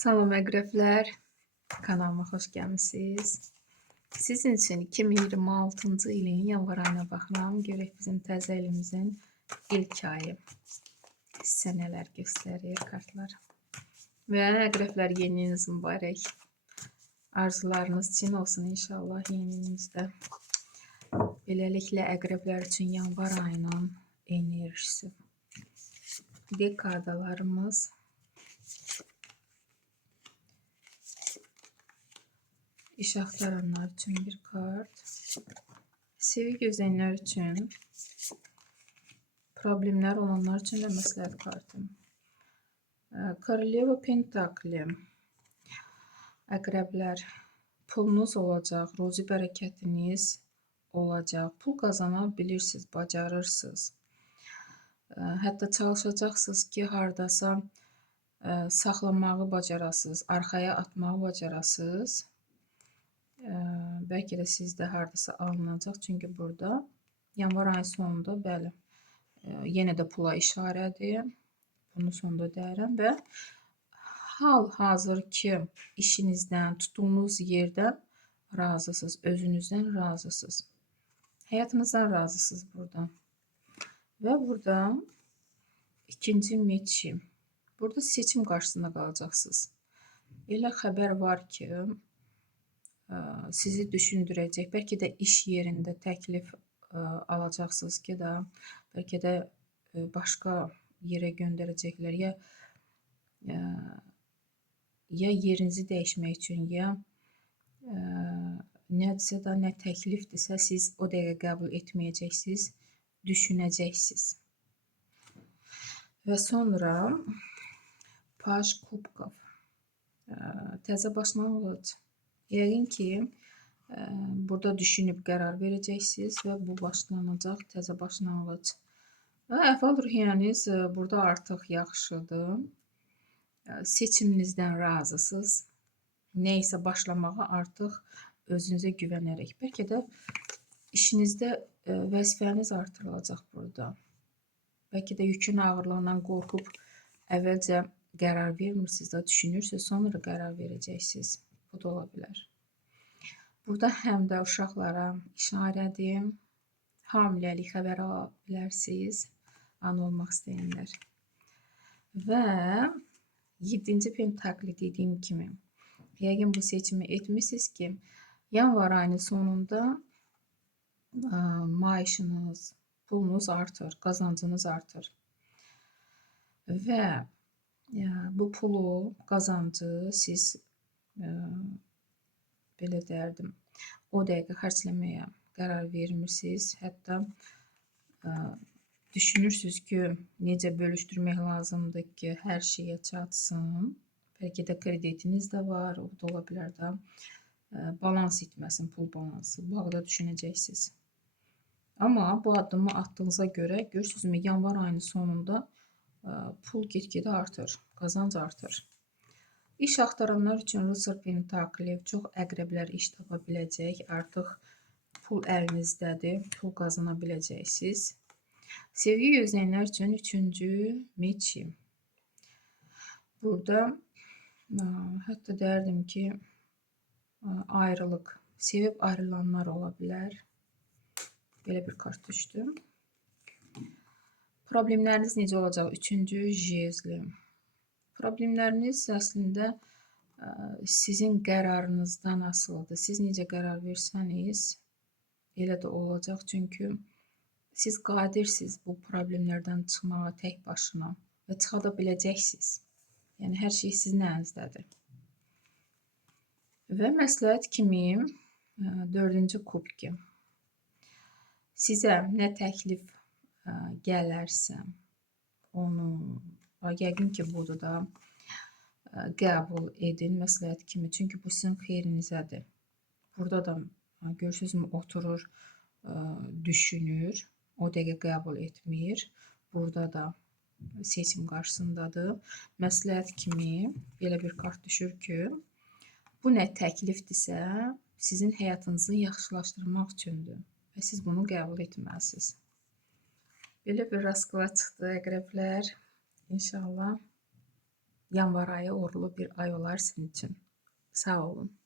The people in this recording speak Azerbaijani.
Salam əqrəblər, kanalıma xoş gəlmisiniz. Sizin üçün 2026-cı ilin yanvar ayına baxıram. Görək bizim təzə ilimizin ilk ayı. Sizə nələr göstərir kartlar. Və əqrəblər, yeni iliniz mübarək. Arzularınız için olsun inşallah yeni ilinizdə. Beləliklə əqrəblər üçün yanvar ayının enerjisi. Dekadalarımız. İş axtaranlar üçün bir kart. Sevgi gözləyənlər üçün, problemlər olanlar üçün də məsləhət kartı. Koroleva Pentakli. Əqrəblər, pulunuz olacaq, ruzi bərəkətiniz olacaq. Pul qazana bilirsiniz, bacarırsınız. Hətta çalışacaqsınız ki, hardasa saxlamağı bacarasınız, arxaya atmağı bacarasınız. Bəlkə də sizdə hardasa alınacaq. Çünki burada yanvar ayının sonunda bəli, yenə də pula işarədir. Bunu sonunda deyirəm və hal-hazırki işinizdən, tutduğunuz yerdən razısınız, özünüzdən razısınız. Həyatınızdan razısınız burada. Və burada ikinci meçi. Burada seçim qarşısında qalacaqsınız. Elə xəbər var ki, sizi düşündürəcək. Bəlkə də iş yerində təklif alacaqsınız ki, bəlkə də başqa yerə göndərəcəklər, ya yerinizi dəyişmək üçün, ya nədirsə də, nə təklifdirsə, siz o dəqiqə qəbul etməyəcəksiniz, düşünəcəksiniz. Və sonra Paj Kubkov. Təzə başlanğıc. Yəqin ki, burada düşünüb qərar verəcəksiniz və bu başlanacaq təzə başlanğıc. Və əhval-ruhiyyəniz burada artıq yaxşıdır. Seçiminizdən razısınız. Nə isə başlamağa artıq özünüzə güvənərək. Bəlkə də işinizdə vəzifəniz artırılacaq burada. Bəlkə də yükün ağırlığından qorxub əvvəlcə qərar vermirsiniz də, düşünürsünüz, sonra qərar verəcəksiniz. Bu da ola bilər. Burada həm də uşaqlara işarədir. Hamiləlik xəbəri ala bilərsiniz. Ana olmaq istəyənlər. Və 7-ci pentakli dediyim kimi, yəqin bu seçimi etmişsiniz ki, yanvar ayının sonunda maaşınız, pulunuz artır, qazancınız artır. Və bu pulu, qazancı siz belə deyərdim, o dəqiqə xərcləməyə qərar vermirsiniz. Hətta düşünürsünüz ki, necə bölüşdürmək lazımdır ki, hər şeyə çatsın. Bəlkə də kreditiniz də var, o da ola bilər də. Balans etməsin, pul balansı. Bu haqda düşünəcəksiniz. Amma bu addımı attığınıza görə, görürsünüzmü, yanvar ayının sonunda pul get-gedə artır, qazanc artır. İş axtaranlar üçün Rıtsar Pentakli, çox əqrəblər iş tapa biləcək. Artıq pul əlinizdədir, pul qazana biləcəksiniz. Sevgi gözləyənlər üçün 3-cü meçi. Burada hətta deyərdim ki, ayrılıq, sevib ayrılanlar ola bilər. Belə bir kart düşdü. Problemləriniz necə olacaq? 3-cü jezli. Problemləriniz əslində sizin qərarınızdan asılıdır. Siz necə qərar versəniz, elə də olacaq. Çünki siz qadirsiniz bu problemlərdən çıxmağa tək başına və çıxa da biləcəksiniz. Yəni, hər şey sizin əlinizdədir. Və məsləhət kimi 4-cü kubki. Sizə nə təklif gələrsə, onu yəqin ki, budur da qəbul edin məsləhət kimi. Çünki bu sizin xeyrinizədir. Burada da görürsünüzmü, oturur, düşünür, o dəqiqə qəbul etmir. Burada da seçim qarşısındadır. Məsləhət kimi belə bir kart düşür ki, bu nə təklifdirsə, sizin həyatınızı yaxşılaşdırmaq üçündür və siz bunu qəbul etməlisiniz. Belə bir rasklad çıxdı əqrəblər. İnşallah yanvar ayı uğurlu bir ay olar sizin üçün. Sağ olun.